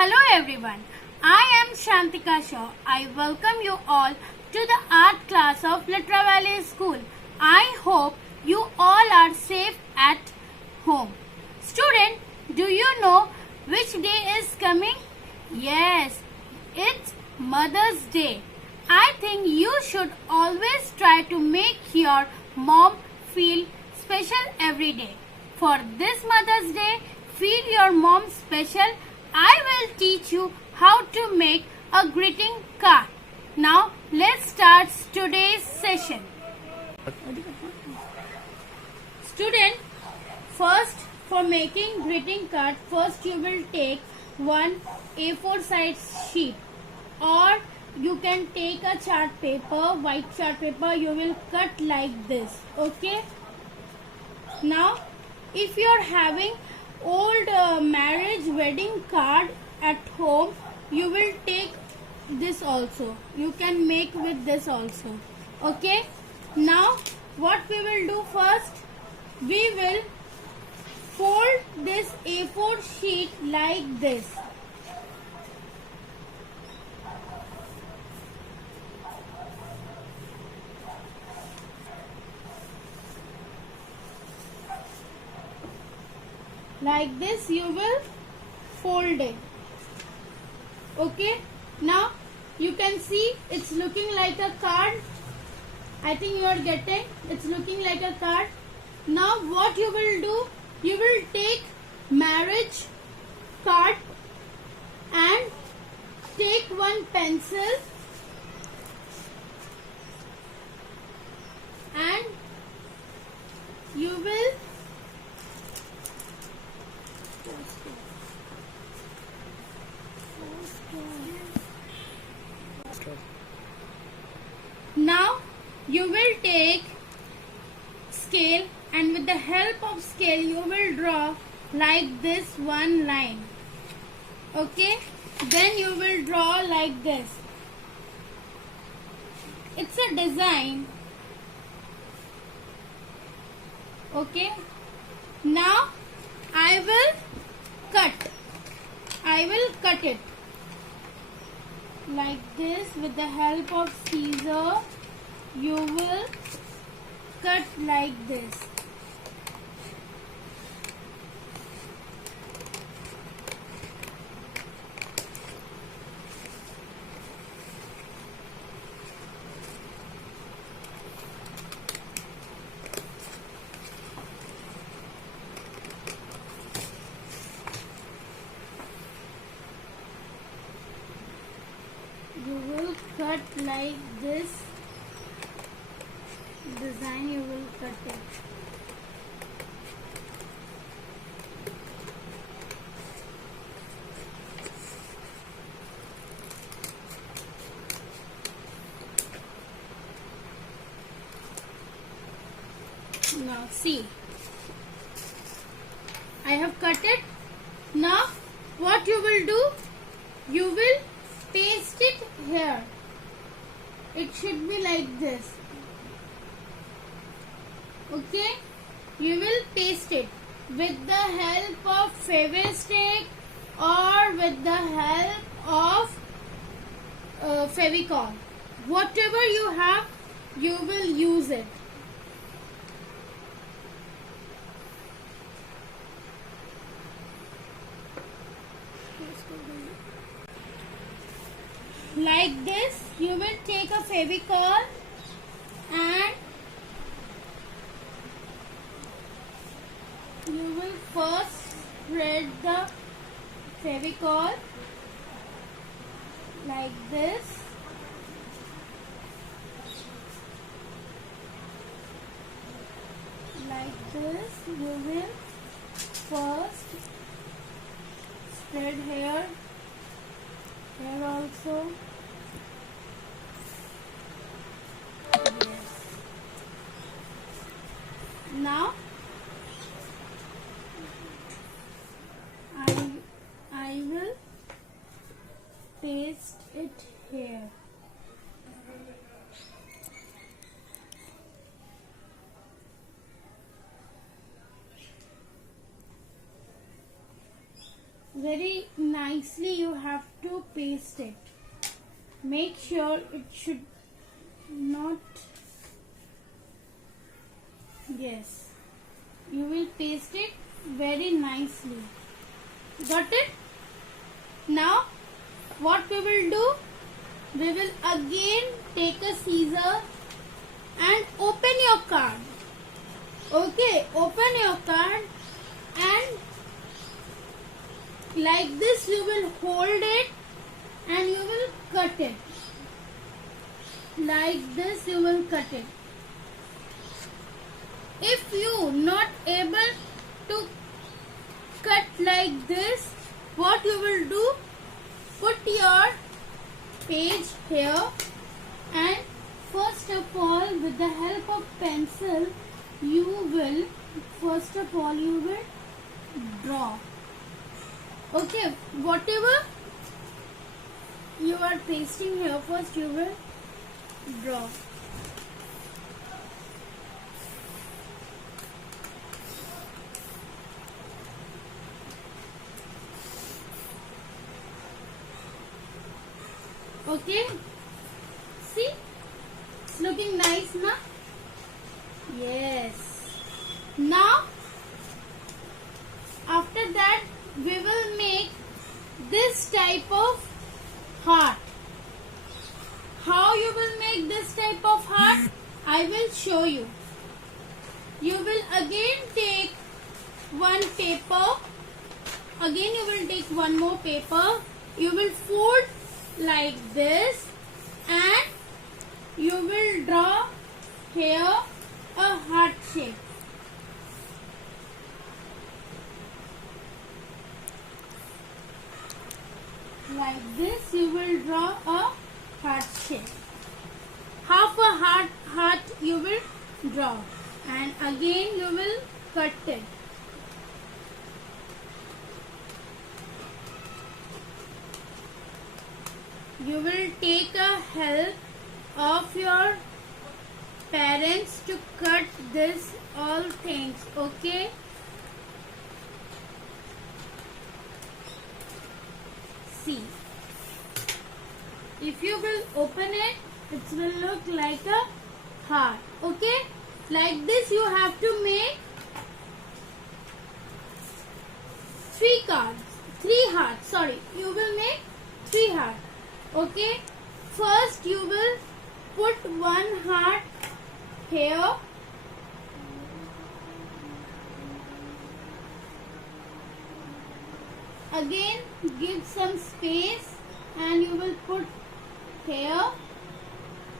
Hello everyone, I am Shantika Shaw. I welcome you all to the art class of Litra Valley School. I hope you all are safe at home. Student, do you know which day is coming? Yes, it's Mother's Day. I think you should always try to make your mom feel special every day. For this Mother's Day, feel your mom special. I will teach you how to make a greeting card. Now let's start today's session. Student, first for making greeting card, first you will take one A4 size sheet, or you can take a chart paper, white chart paper. You will cut like this. Okay. Now, if you are having old marriage wedding card at home, you will take this also. You can make with this also. Okay. Now, what we will do first? We will fold this A4 sheet like this. Like this you will fold it. Okay. Now you can see it's looking like a card. I think you are getting. It's looking like a card. Now what you will do? You will take marriage card and take one pencil and you will now you will take scale, and with the help of scale you will draw like this one line. Okay, then you will draw like this. It's a design. Okay, now I will cut it like this. With the help of scissor you will cut like this. You will cut like this design. You will cut it. Now see, I have cut it. Now what you will do? You will paste it here. It should be like this. Okay, you will paste it with the help of Fevi-Stick or with the help of Fevicol. Whatever you have, you will use it. Like this, you will take a Fevicol and you will first spread the Fevicol like this. Like this, you will first spread here also. Yes. Now I will paste it here. Very nice. nicely you have to paste it. Make sure it should not. Yes, you will paste it very nicely. Got it? Now what we will do, we will again take a scissor and open your card. Okay, open your card and like this you will hold it and you will cut it. Like this you will cut it. If you not able to cut like this, what you will do, put your page here and first of all with the help of pencil you will draw. Okay, whatever you are pasting here, first you will draw. Okay, see, it's looking nice now. Yes. Now after that we will make this type of heart. How you will make this type of heart, I will show you. You will again take one paper. Again you will take one more paper. You will fold like this and you will draw here a heart shape. Like this you will draw a heart shape. Half a heart you will draw and again you will cut it. You will take a help of your parents to cut this all things. Okay. See, if you will open it, it will look like a heart. Okay, like this you have to make 3 hearts. Sorry, you will make 3 hearts. Okay, first you will put one heart here. Again give some space and you will put here.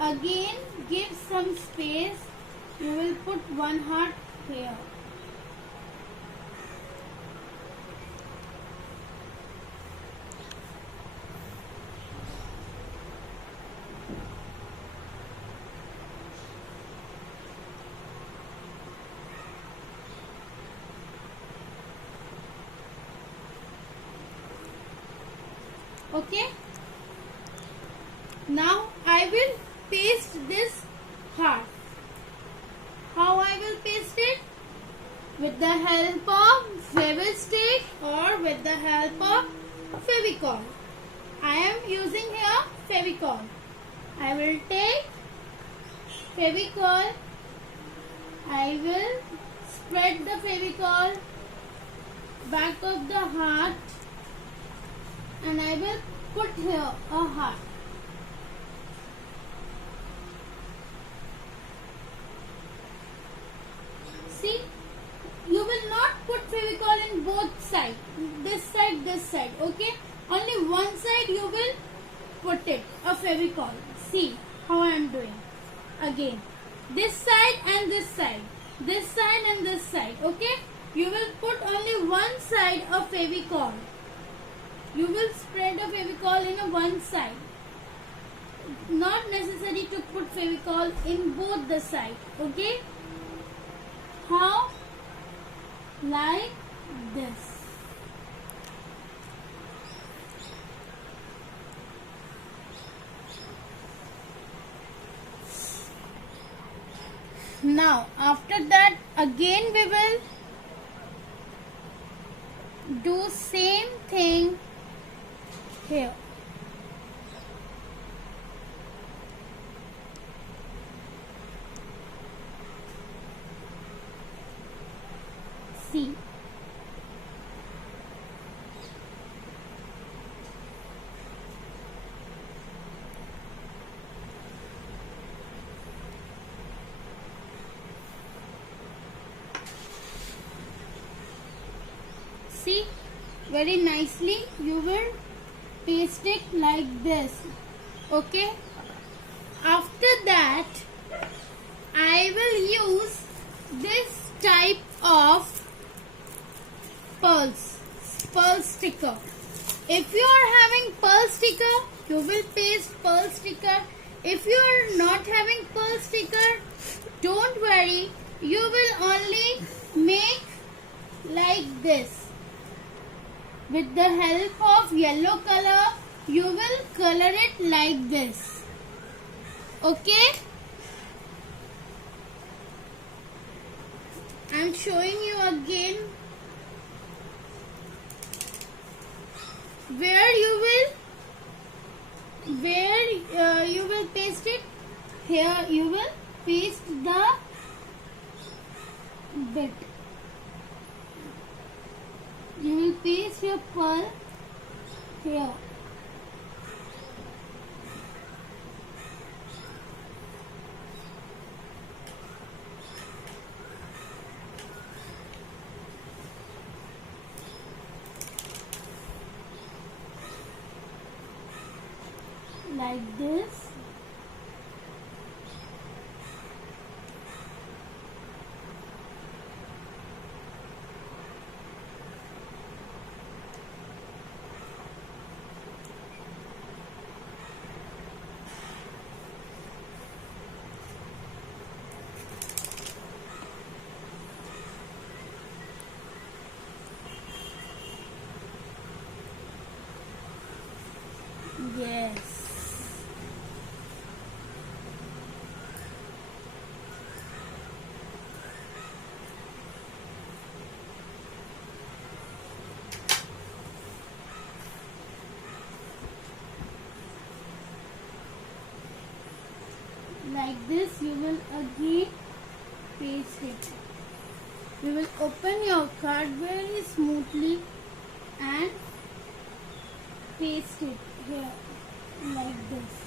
Again give some space, you will put one heart here. Okay, now I will paste this heart. How I will paste it? With the help of Fevistick or with the help of Fevicol. I am using here Fevicol. I will take Fevicol. I will spread the Fevicol back of the heart and I will put here a heart. See, you will not put Fevicol in both sides, this side, okay? Only one side you will put it, a Fevicol. See how I am doing. Again, this side and this side, this side and this side, okay? You will put only one side of Fevicol. You will spread a Fevicol in a one side. Not necessary to put Fevicol in both the sides. Okay? How? Like this. Now after that again we will do same thing here. See. See, very nicely you will paste it like this. Okay, after that I will use this type of pearl sticker. If you are having pearl sticker, you will paste pearl sticker. If you are not having pearl sticker, don't worry, you will only make like this. With the help of yellow color, you will color it like this. Okay? I am showing you again where you will paste it. Here you will paste the bit. You will paste your pearl here. Like this. Yes. Like this you will again paste it. You will open your card very smoothly and paste it here like this.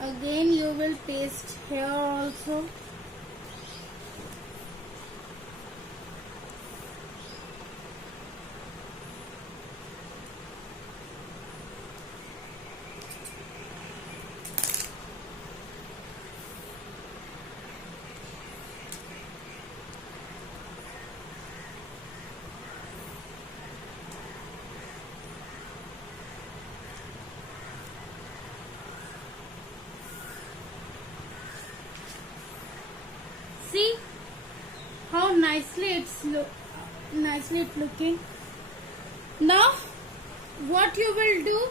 Again you will paste here also. See how nicely it's looking. Now what you will do,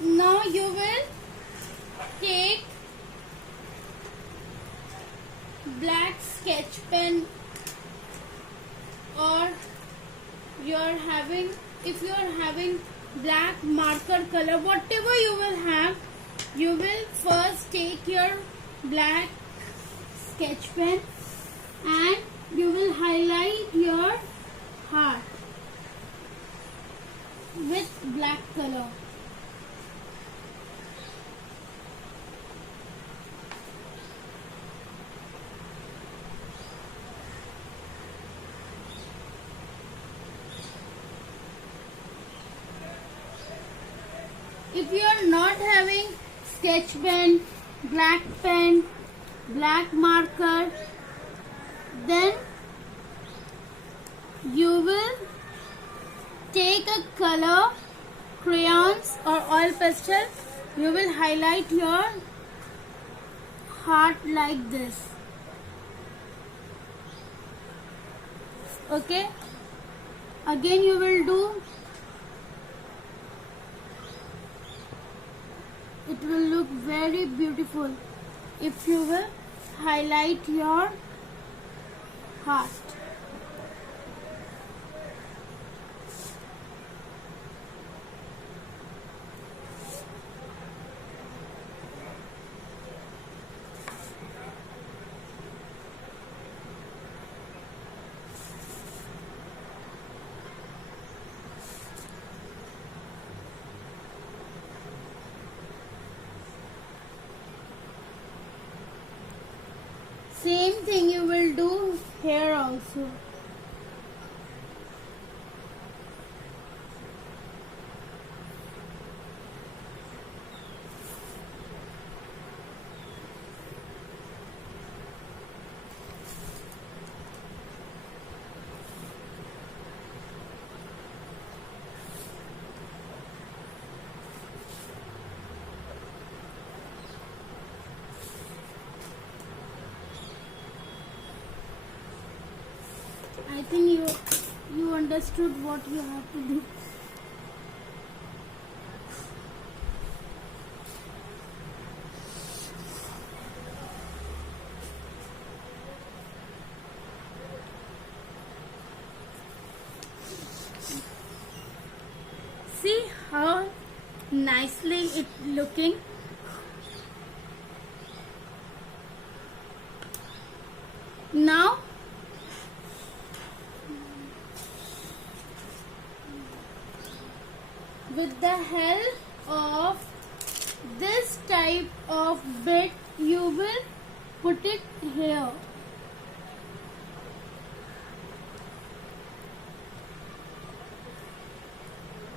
now you will take black sketch pen, or if you are having black marker color, whatever you will have, you will first take your black sketch pen and you will highlight your heart with black color. If you are not having sketch pen, black marker, then you will take a color, crayons or oil pastel. You will highlight your heart like this. Okay, again you will do. It will look very beautiful if you will highlight your heart. Same thing you will do here also. I think you understood what you have to do. See how nicely it looking. Now with the help of this type of bit, you will put it here.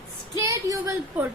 Straight you will put.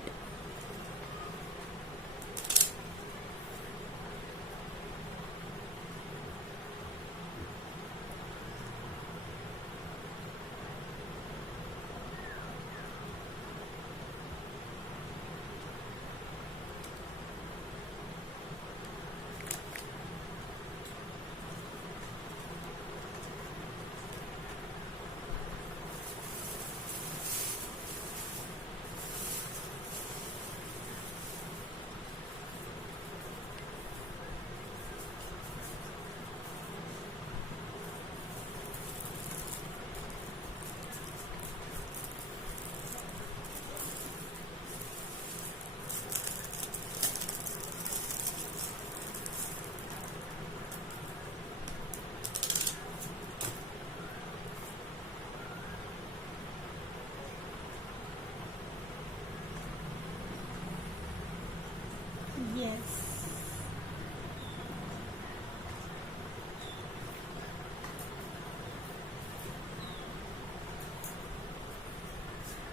Yes.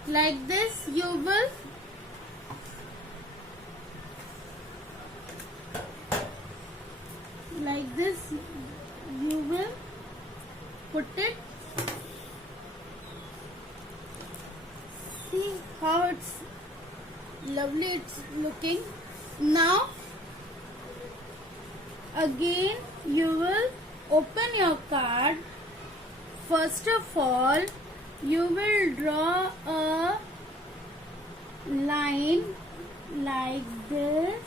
Like this you will put it. See how it's lovely it's looking. Now again you will open your card. First of all you will draw a line like this,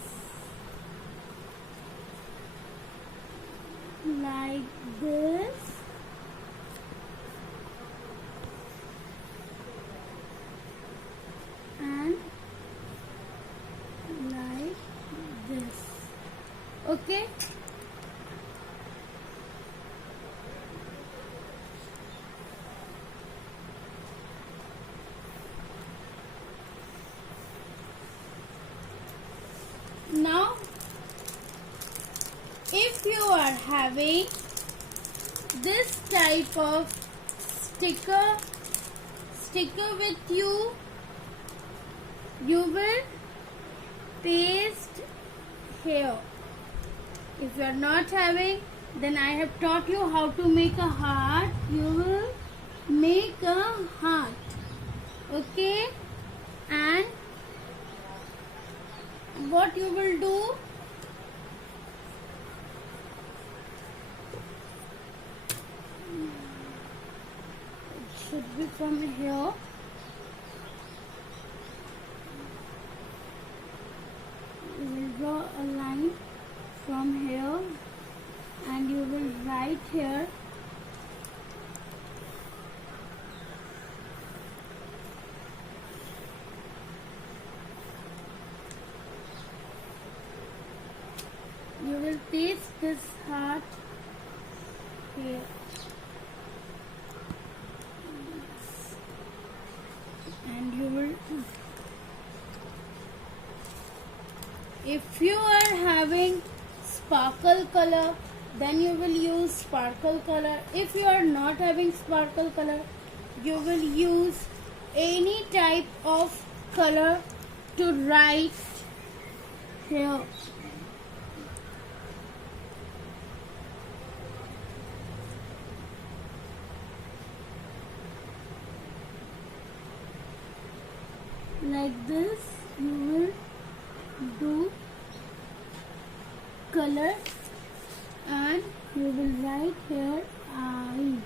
like this, and like this. Okay, now if you are having this type of sticker with you, you will paste here. If you are not having, then I have taught you how to make a heart. You will make the heart. Okay, and what you will do, it should be from here. You will draw a line from here and you will write here you will paste this heart here. And you will, if you are having sparkle color, then you will use sparkle color. If you are not having sparkle color, you will use any type of color to write here. Like this, you will do color and you will write here I.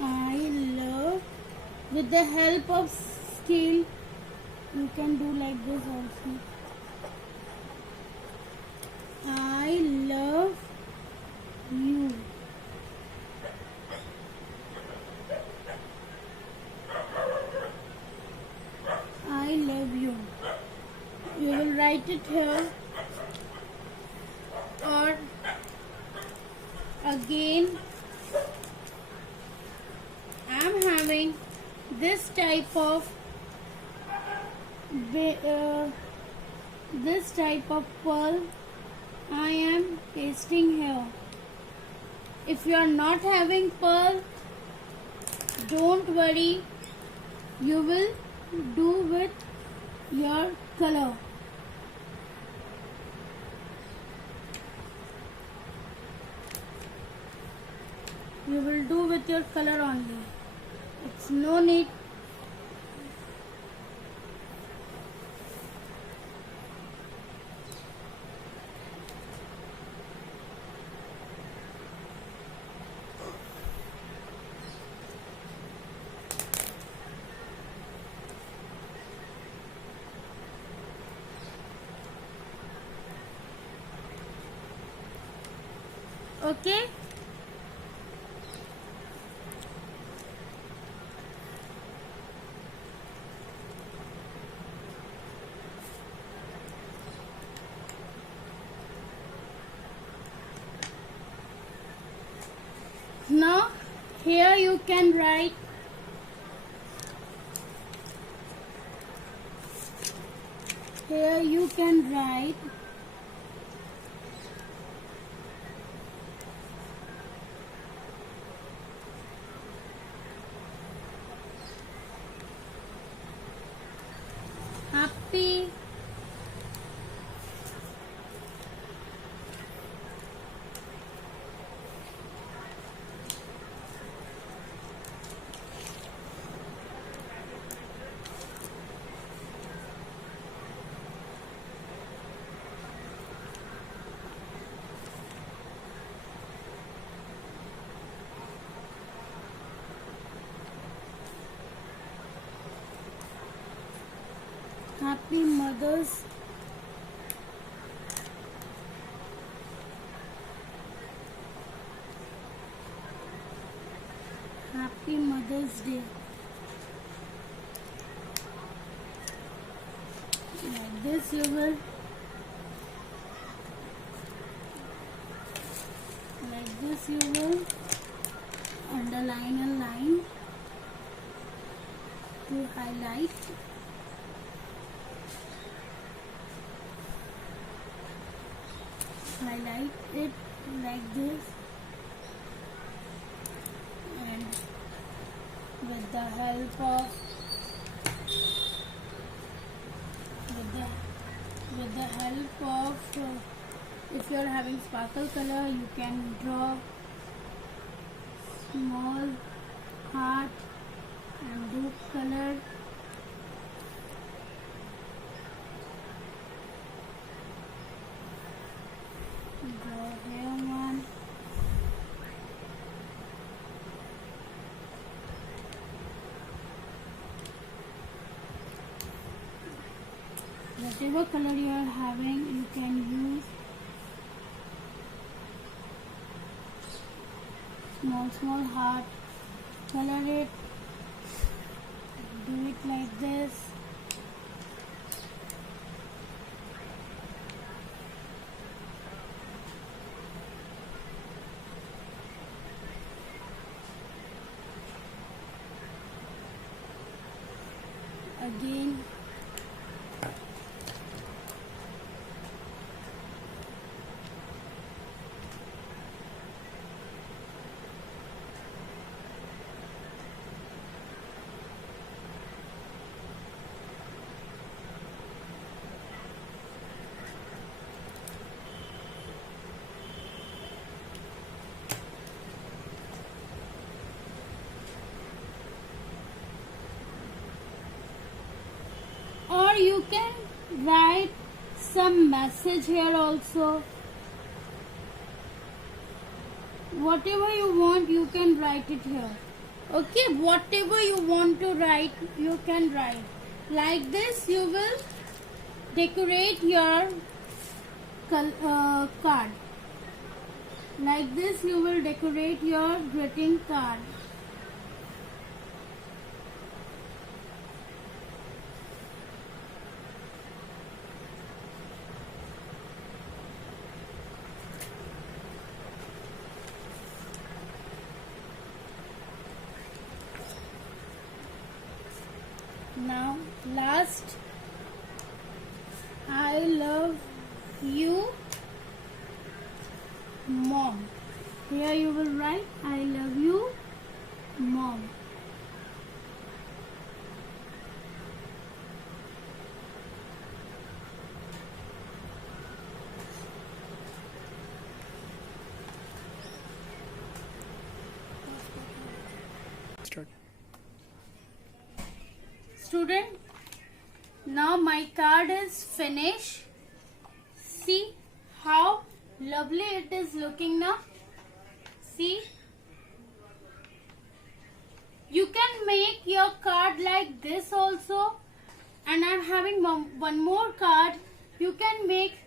I love with the help of scale you can do like this also. I love you. I love you. You will write it here, or again I am having this type of pearl I am pasting here. If you are not having pearl, don't worry, you will do with your color. You will do with your color only. It's no need. Okay. Now here you can write happy Happy Mother's Day. Like this you will underline a line to highlight. highlight it like this, and with the help of if you are having sparkle color, you can draw small heart and do color. Draw here one. Whatever color you are having, you can use. Small heart, color it, do it like this. Again, or you can write some message here also. Whatever you want, you can write it here. Okay, whatever you want to write, you can write. Like this, you will decorate your card. Like this, you will decorate your greeting card. Now, last, I love you, Mom. Here you will write, I love you, Mom. Start. Student, now my card is finished. See how lovely it is looking now. See, you can make your card like this also, and I'm having one more card. You can make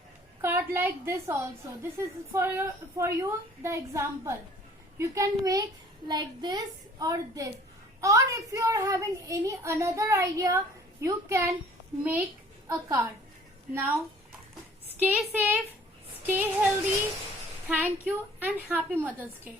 card like this also. This is for you the example. You can make like this or this. Or if you are having any another idea, you can make a card. Now, stay safe, stay healthy. Thank you and happy Mother's Day.